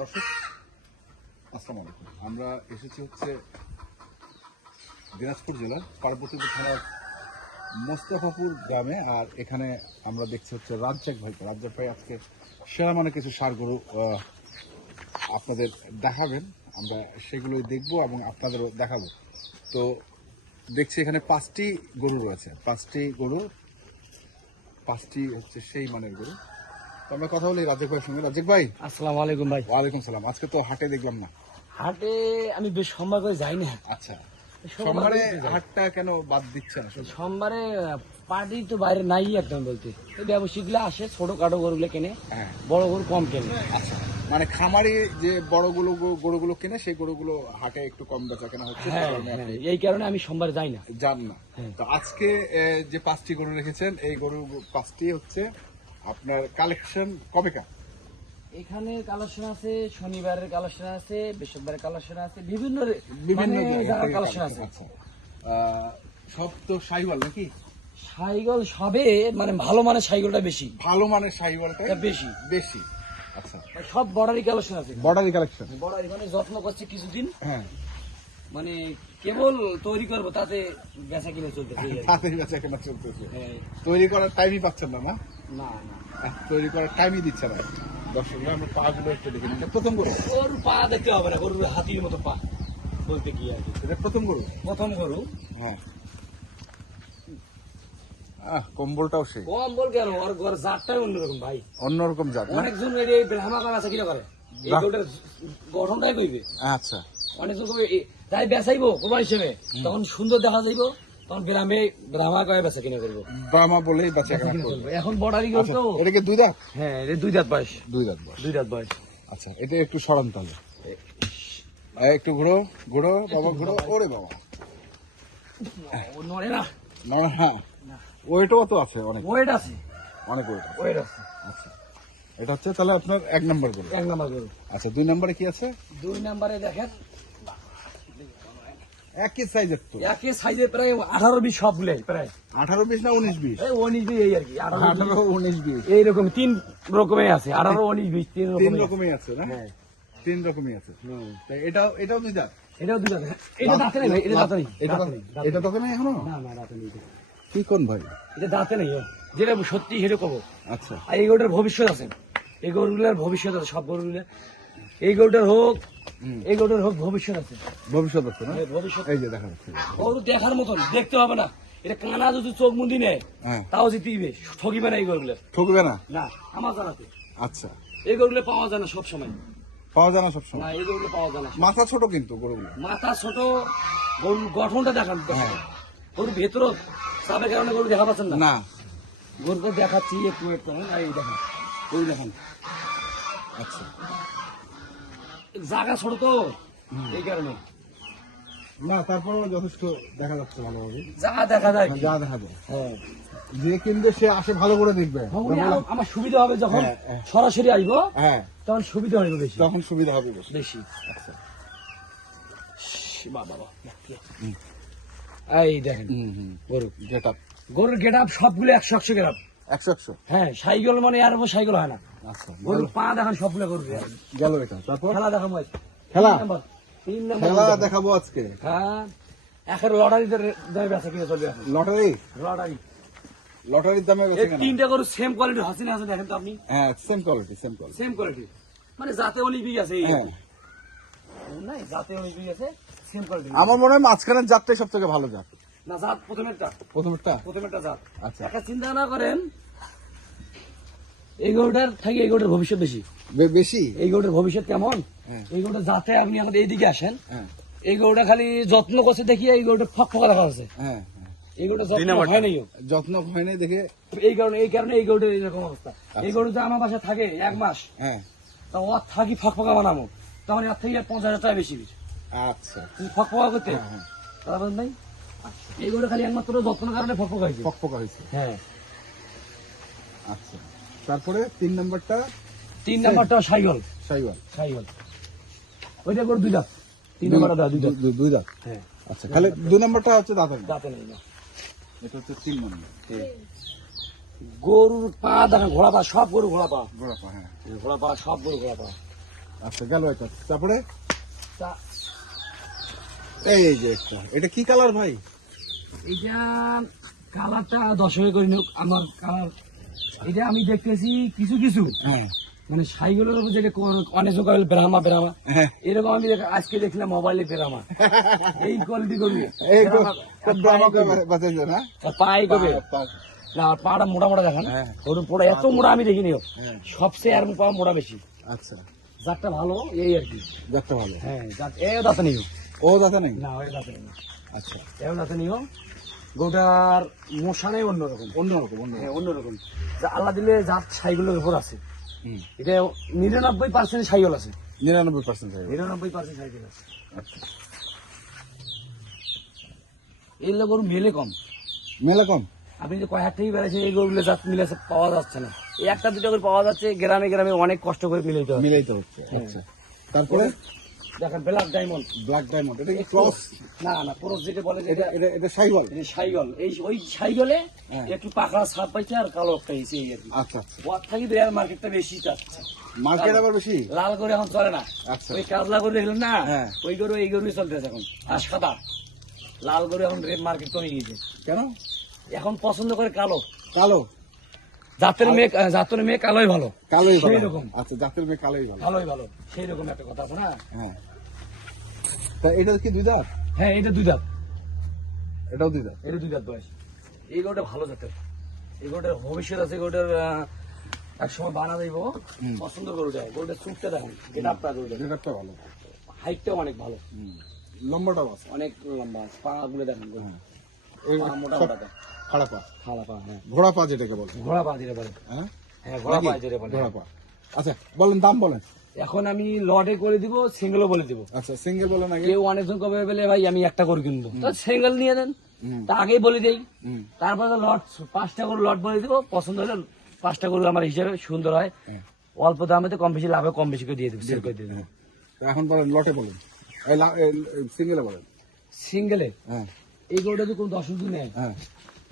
দর্শক আসসালামু আলাইকুম। আমরা এসেছি হচ্ছে দিনাজপুর জেলার পার্বতীপুর থানার মোস্তাফাপুর গ্রামে। আর এখানে আমরা দেখছি হচ্ছে রাজ্জাক ভাই আজকে সেরা মানে কিছু ষাঁড় গরু আপনাদের দেখাবেন। আমরা সেগুলোই দেখব এবং আপনাদেরও দেখাবো। তো দেখছি এখানে 5টি গরু রয়েছে, 5টি হচ্ছে সেই মানের গরু। তো আমরা কথা বলি রাজ্জাক ভাইয়ের সঙ্গে। রাজ্জাক ভাই, আসসালামু আলাইকুম ভাই। ওয়ালাইকুম সালাম। আজকে তো হাটে দেখলাম না। হাটে আমি বেশ সোমবার করে যাই না। আচ্ছা, সোমবারে হাটটা কেন বাদ দিচ্ছেন? সোমবারে পার্টি তো বাইরে নাই একদম বলতে, ব্যবসায়ীগুলো আসে ছোটখাটো গরুগুলো কেনে, বড় গরু কম কেনে। আচ্ছা, মানে খামারি যে বড় গরুগুলো কেনে সেই গরুগুলো হাটে একটু কম বেচা কেনা হচ্ছে। এই কারণে আমি সোমবার যাই না, যান না। তো আজকে যে 5টি গরু রেখেছেন, এই গরু 5টি হচ্ছে আপনার কালেকশন কবেকার? এখানে কালেকশন আছে, শনিবারের কালেকশন আছে, বৃহস্পতিবারের কালেকশন আছে, বিভিন্ন কালেকশন আছে। আচ্ছা, সব তো শাহিওয়াল নাকি? শাহিগল সবে মানে ভালো মানের শাহিগলটা বেশি, ভালো মানের শাহিওয়ালটা বেশি বেশি। আচ্ছা, সব বর্ডারি কালেকশন আছে। বর্ডারি কালেকশন, বর্ডারি মানে যত্ন করছে কিছুদিন, হ্যাঁ, মানে কেবল তৈরি করবো তাতে বেচা কিনে চলতেছে। তাতে বেচা কেনা চলতেছে। তৈরি করার টাইমই পাচ্ছেন না? না তৈরি করার টাইমই দিচ্ছে না। দর্শকরা আমরা পা গুলো একটু দেখে নিই। প্রথম গরু, ওর পা দেখতে হবে না, গরুর হাতির মতো পা বলতে কি আর কি। এটা প্রথম গরু। হ্যাঁ, কম্বলটাও সেই কম্বল কেন, ওর ঘর জাতটাই অন্যরকম ভাই, অন্যরকম জাত। অনেকজন ব্রাহ্মা কান আছে কিনা করে এই গরুটার গঠনটাই কইবে। আচ্ছা, অনেকজন তাই বেচাইবো কোরবানি হিসেবে, তখন সুন্দর দেখা যাইবো, তখন গ্রামে ব্রাহ্মা কয়ে বেচা কিনা করবো, ব্রাহ্মা বলেই বেচা কিনা করবে। এখন বর্ডারি গরু তো। এটা কি 2 দাঁত? হ্যাঁ, এটা 2 দাঁত বয়স। 2 দাঁত বয়স। 2 দাঁত বয়স। আচ্ছা, এটা একটু সরান তাহলে, একটু ঘুরো বাবা, ঘুরো। ওরে বাবা, নড়ে না। হ্যাঁ, ওয়েটও তো আছে, অনেক ওয়েট আছে, অনেক ওয়েট আছে। আচ্ছা, এটা হচ্ছে তাহলে আপনার 1 নম্বর গরু। 1 নম্বর গরু। আচ্ছা, 2 নম্বরে কি আছে? 2 নম্বরে দেখেন একই সাইজের তো, একই সাইজে প্রায় 18-20 সবগুলো, প্রায় 18-20 না 19-20? 19-20 এই আর কি, 18-19-20 এইরকম 3 রকমের আছে, 18-19-20 3 রকমই আছে না? 3 রকমই আছে। এটাও 2 দাঁত? এটাও 2 দাঁত। এটা দাঁতে নেই ভাই, এটা দাঁতে নেই, এটা দাঁতে নেই এখনো? না দাঁতে নেই। কি কোন ভাই, এটা দাঁতে নেই, যেটা সত্যি সেটা কব। আচ্ছা, আর এই গরুটার ভবিষ্যৎ আছে, এই গরুগুলোর ভবিষ্যৎ আছে, সব গরুগুলো। এই গরুটার হোক ভবিষ্যৎ আছে, ভবিষ্যৎ আছে না? ভবিষ্যৎ। এই যে দেখা যাচ্ছে গরু দেখার মতন, দেখতে হবে না। এটা কানা যদি চোখ মুন্দি নেয় তাও জিতিবে, ঠকিবে না এই গরুগুলো। ঠকবে না? না, আমার জানাতে। আচ্ছা, এই গরুগুলো পাওয়া যায় না সবসময়, পাওয়া যায় না সবসময়? না, এই গরুগুলো পাওয়া যায় না। মাথা ছোট কিন্তু গরুগুলো, মাথা ছোট, গরুর গঠনটা দেখান। গরুর ভেতরও চাপের কারণে গরু দেখা পাচ্ছেন না। গরুকে দেখাচ্ছি, একটু ওয়েট করেন। এই দেখেন, গরু দেখেন। আচ্ছা, জায়গা ছোট তো এই কারণে। না, তারপরেও যথেষ্ট দেখা যাচ্ছে ভালোভাবে, যা দেখা যায়, যা দেখা যায়। হ্যাঁ, যে কিনবে সে আসে ভালো করে দেখবে। আমার সুবিধা হবে যখন সরাসরি আসবো, তখন সুবিধা হবে বেশি, তখন সুবিধা হবে বেশি। আচ্ছা, বাবা, এই দেখেন গরুর গেট আপ সবগুলো 100 গ্রাম, 100। হ্যাঁ, সাইকেল মানে আর সাইকেল হয় না। আচ্ছা, গরুর পা দেখান সবগুলো গরু গেল এটা। তারপর খেলা দেখাবো, খেলা 3 নম্বর দেখাবো আজকে। হ্যাঁ, এখন লটারিতে বেচা কিনে চলবে। লটারির দামে বেচে কেনা। 3টা গরু সেম কোয়ালিটি হাসিনা আছে, দেখেন তো আপনি। হ্যাঁ, সেম কোয়ালিটি, সেম কোয়ালিটি, মানে জাতে অলিম্পিক আছে। নাই, জাতে অলিম্পিক আছে, সেম কোয়ালিটি। আমার মনে হয় মাঝখানের জাতটাই সব থেকে ভালো জাত। না, জাত প্রথমেরটা জাত। আচ্ছা, একটা চিন্তা না করেন, এই গরুটার থেকে এই গরুটার ভবিষ্যৎ বেশি। এই গরুটার ভবিষ্যৎ কেমন? এই গরুটা জাতে, আপনি আমাদের এইদিকে আসেন, এই গরুটা খালি যত্ন করছে দেখিয়ে এই গরুটা ফকফকা দেখা হচ্ছে। এই গরুটা যত্ন হয় নাই দেখে, এই কারণে এই গরুটার এরকম অবস্থা। এই গরুটা আমার বাসায় থাকে 1 মাস, তা ওর থাকি ফকফকা বানাবো, তখন এর থেকে 50,000 টাকা বেশি। আচ্ছা, ফকফকা করতে তারপর নাই। এই গরুটা খালি একমাত্র যত্নের কারণে ফকফকা হয়েছে। হ্যাঁ, আচ্ছা। তারপরে 3 নম্বরটা সাইকেল। ওইটা গরু 2 দাঁত। 3 নম্বরটা 2 দাঁত। হ্যাঁ, আচ্ছা, খালি 2 নম্বরটা হচ্ছে দাঁতে নেই না। এটা হচ্ছে 3 নম্বর। গরুর পা দেখেন, ঘোড়া পা, সব গরু ঘোড়া পা। হ্যাঁ, ঘোড়া পা, সব গরু ঘোড়া পা। আচ্ছা গেল এটা, তারপরে তা- এই যে একটা, এটা কি কালার ভাই? এটা কালারটা দর্শকে করে নিক, আমার কালার এটা আমি দেখতেছি কিছু কিছু হ্যাঁ মানে সাইগুলোর উপর যেটা অনেক সকাল ব্রাহ্মা ব্রাহ্মা হ্যাঁ এরকম আমি আজকে দেখলাম মোবাইলে ব্রাহ্মা এই কোয়ালিটি করবি এই বাঁচাইছে না? পাই কবে পা- না আর পাটা মোটা মোটা দেখান হ্যাঁ। ওর পোড়া এত মোটা আমি দেখিনি হ্যাঁ। সবচেয়ে আর পা মোটা বেশি, আচ্ছা জাতটা ভালো এই আর কি। যাত্রা ভালো। হ্যাঁ জাত এও দাঁতে নিও ও দাদা নেই? না ওই দাঁতে নিও, আচ্ছা এও দাঁতে নিও। গোটার মশানাই অন্যরকম, অন্যরকম হ্যাঁ অন্যরকম। যা আল্লাহ দিলে জাত সাইগুলোর উপর আছে, হুম, এটা 99% সাইকেল আছে, 99% হবে। 99% সাইকেল আছে। আচ্ছা এই গরু মেলে কম, মেলা কম? আপনি যে কয় হাত থেকে বেড়েছে এই গরুগুলো জাত মিলে পাওয়া যাচ্ছে না, এই একটা দুটো করে পাওয়া যাচ্ছে, গ্রামে গ্রামে অনেক কষ্ট করে মিলাইতে হবে। মিলাইতে হচ্ছে। আচ্ছা তারপরে দেখেন ব্ল্যাক ডায়মন্ড, ব্ল্যাক ডায়মন্ড, এটা কি ক্রস? না না পুরো যেটা বলে যে এটা এটা এটা সাইবল? সাইগল, এই ওই সাইগলে হ্যাঁ। একটু পাকড়া ছাপ পাইছে আর কালো একটা হয়েছে এই আর কি। আচ্ছা ওর থাকি দেয়ার মার্কেটটা বেশি চাচ্ছে, মার্কেট আবার বেশি? লাল করে এখন চলে না, আচ্ছা ওই কাজলা করে দেখলেন না, হ্যাঁ। ওই গরু এই গরুই চলতেছে এখন, আর সাদা লাল গরু এখন মার্কেট কমে গিয়েছে, কেন? এখন পছন্দ করে কালো, কালো? জাতের মেয়ে কালোই ভালো, কালোই ভালো। সেই রকম আচ্ছা জাতের মেয়ে কালোই ভালো। ভালোই ভালো, সেই রকম একটা কথা আছে না। হ্যাঁ তা এটা কি দুই দাঁত? হ্যাঁ এটা দুই দাঁত, এটাও দুই দাঁত? এটা দুই দাঁত বয়স। এই গরুটা ভালো জাতের, এই গরুটার ভবিষ্যৎ আছে, গরুটার এক সময় বানা দেবো, পছন্দ গরুটা, গরুটা চুপটা দেখেন, গেট আপটা গরুটা, যেটা ভালো। হাইটটাও অনেক ভালো, হুম, লম্বাটাও আছে। অনেক লম্বা আছে, পা গুলো দেখেন গরু, এই পা মোটা সব মোটা, খাড়া পা, খালা পা, হ্যাঁ ঘোড়া পা যেটাকে বলে। ঘোড়া পা যেটা বলে, হ্যাঁ হ্যাঁ ঘোড়া নাকি? পা যেটা বলে। ঘোড়া পা। আচ্ছা বলেন, দাম বলেন। এখন আমি লটে করে দিব, সিঙ্গেলও বলে দিব। আচ্ছা সিঙ্গেল বলেন আগে। কেউ অনেকজন কবে বলে ভাই আমি একটা করে কিনবো, তো সিঙ্গেল নিয়ে দেন, হুম। তা আগেই বলে দেই, হুম। তারপরে লট 5টা করে লট বলে দিব, পছন্দ হলে 5টা করে আমার হিসাবে সুন্দর হয়, হ্যাঁ। অল্প দামে তো কম বেশি লাভে কম বেশি করে দিয়ে দেবো, সেল করে দিয়ে দেবো। তা এখন বলেন লটে বলেন, সিঙ্গেলে বলেন। সিঙ্গেলে হ্যাঁ এই গরুটা যদি কোনো 10 দিন নেয়, হ্যাঁ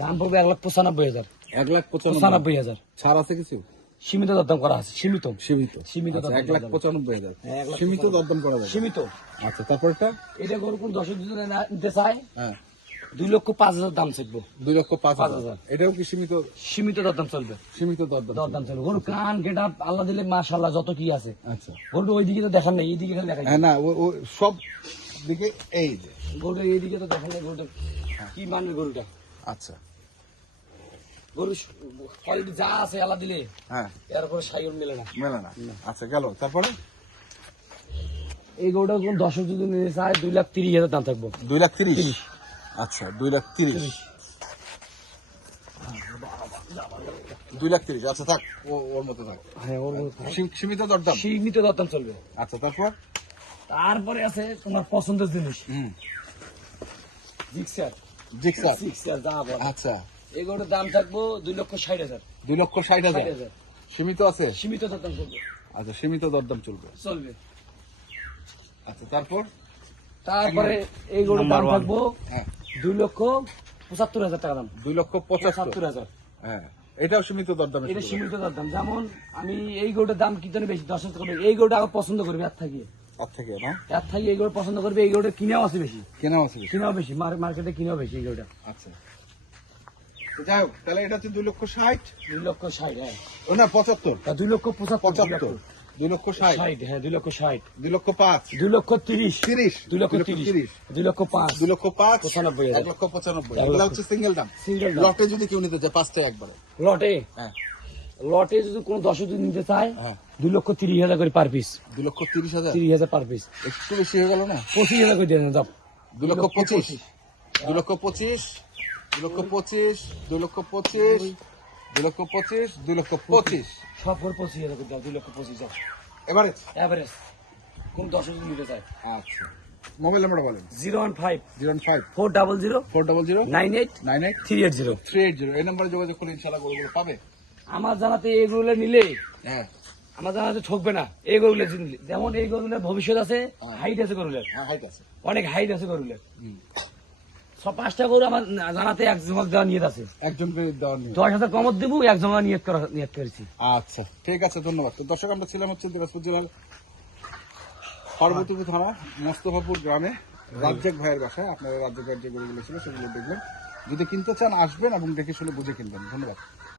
দাম পড়বে 1,95,000, 1,95,000। 95,000 ছাড় আছে কিছু? সীমিত দরদাম করা আছে, সীমিত সীমিত? সীমিত আচ্ছা, দরদাম করা যাবে। 1,95,000 হ্যাঁ, 1,95,000 সীমিত দরদাম করা যাবে। সীমিত। আচ্ছা তারপরটা? এটা গরু কোন 10 দিন নিতে চায়, হ্যাঁ 2,05,000 দাম চাইবো, 2,05,000। এটাও কি সীমিত? সীমিত দরদাম চলবে, সীমিত দরদাম। দরদাম চলবে। গরু কান গেটা আল্লাহ দিলে মাশাআল্লাহ যত কি আছে, আচ্ছা গরু ওইদিকে তো দেখার নেই, এইদিকে খালি দেখাই, হ্যাঁ না ও সব দিকে এই যে। গরু এইদিকে তো দেখার নেই, গরুটা কি মানবে গরুটা, আচ্ছা গরু কোয়ালিটি যা আছে আল্লাহ দিলে, হ্যাঁ এরপরে সাইকেল মেলে না। মেলে না। আচ্ছা গেল, তারপরে? এই গরুটা কোন দর্শক যদি নিতে চায় 2,30,000 দাম থাকবো, 2,30,000। আচ্ছা 2,30,000। 2,30,000 আচ্ছা থাক, ওর মতো থাক। হ্যাঁ ওর সীমিত দরদাম। সীমিত দরদাম চলবে। আচ্ছা তারপর? তারপরে আছে তোমার পছন্দের জিনিস, হুম, জিক্সার, জিক্সার। জিক্সার যা বলে। আচ্ছা এই গরুটার দাম থাকবো 2,60,000, 2,60,000। 60,000 সীমিত আছে? সীমিত দরদাম চলবে, আচ্ছা সীমিত দরদাম চলবে। চলবে। আচ্ছা তারপর? তারপরে এই গরুর দাম থাকবো হ্যাঁ 2,75,000 টাকা দাম, 2,75,000। 75,000। হ্যাঁ এটাও সীমিত দরদামে এটা শুরু। সীমিত দরদাম। যেমন আমি এই গরুটার দাম কি জানি বেশি, 10,000 করবে, এই গরুটা আবার পছন্দ করবে, এর থাকি আর থেকে না এর থাকি এই গরু পছন্দ করবে, এই গরুটা কিনেও আছে বেশি, কেনাও আছে বেশি। কিনেও বেশি, মার্কেটে কিনেও বেশি এই গরুটা। আচ্ছা তো যাই হোক, তাহলে এটা হচ্ছে 2,60,000। 2,60,000, হ্যাঁ ও না 75। 2,75,000, 2,60,000। 60, হ্যাঁ 2,60,000, 2,05,000। 2,30,000, 30। 2,30,000, 2,05,000, 2,05,000। 95,000। 1,95,000। এগুলো হচ্ছে সিঙ্গেল দাম। সিঙ্গেল দাম। লটে যদি কেউ নিতে চায় 5টা একবারে। লটে হ্যাঁ লটে যদি কোনো 10 যদি নিতে চায় হ্যাঁ 2,30,000 করে পার পিস, 2,30,000। 30,000 পার পিস, একটু বেশি হয়ে গেল না? 25,000 করে দিয়ে দেন দাও। 2,25,000। 2,25,000। 2,25,000। 2,25,000। 2,25,000। 2,25,000। সব করে 25,000 করে দাও, 2,25,000 এবারে এভারেজ কোন 10 যদি নিতে চায়। আচ্ছা মোবাইল নাম্বারটা বলেন। 015 05 400 400 98 98 380। 380। এই নাম্বারে যোগাযোগ করলে ইনশাআল্লাহ গরুগুলো পাবে। আমার জানাতে এগুলো নিলে, হ্যাঁ আমার জানাতে ঠকবে না এই গরুগুলো নিলে। যেমন এই গরুগুলোর ভবিষ্যৎ আছে, হাইট আছে গরুগুলোর, হ্যাঁ হাইট আছে। অনেক হাইট আছে গরুগুলোর। হুম। সব 5টা গরু আমার জানাতে এক জমা দেওয়া নিয়ত আছে, একজনকে দেওয়ার নিয়ম। 10,000 কমত দিব, এক জমা নিয়ত করেছি। আচ্ছা ঠিক আছে, ধন্যবাদ। তো দর্শক আমরা ছিলাম হচ্ছে দিনাজপুর জেলার পার্বতীপুর থানা মোস্তফাপুর গ্রামে রাজ্জাক ভাইয়ের বাসায় আপনারা রাজ্জাক ভাইয়ের যে গরুগুলো ছিল সেগুলো দেখবেন। যদি কিনতে চান আসবেন এবং দেখে শুনে বুঝে কিনবেন। ধন্যবাদ।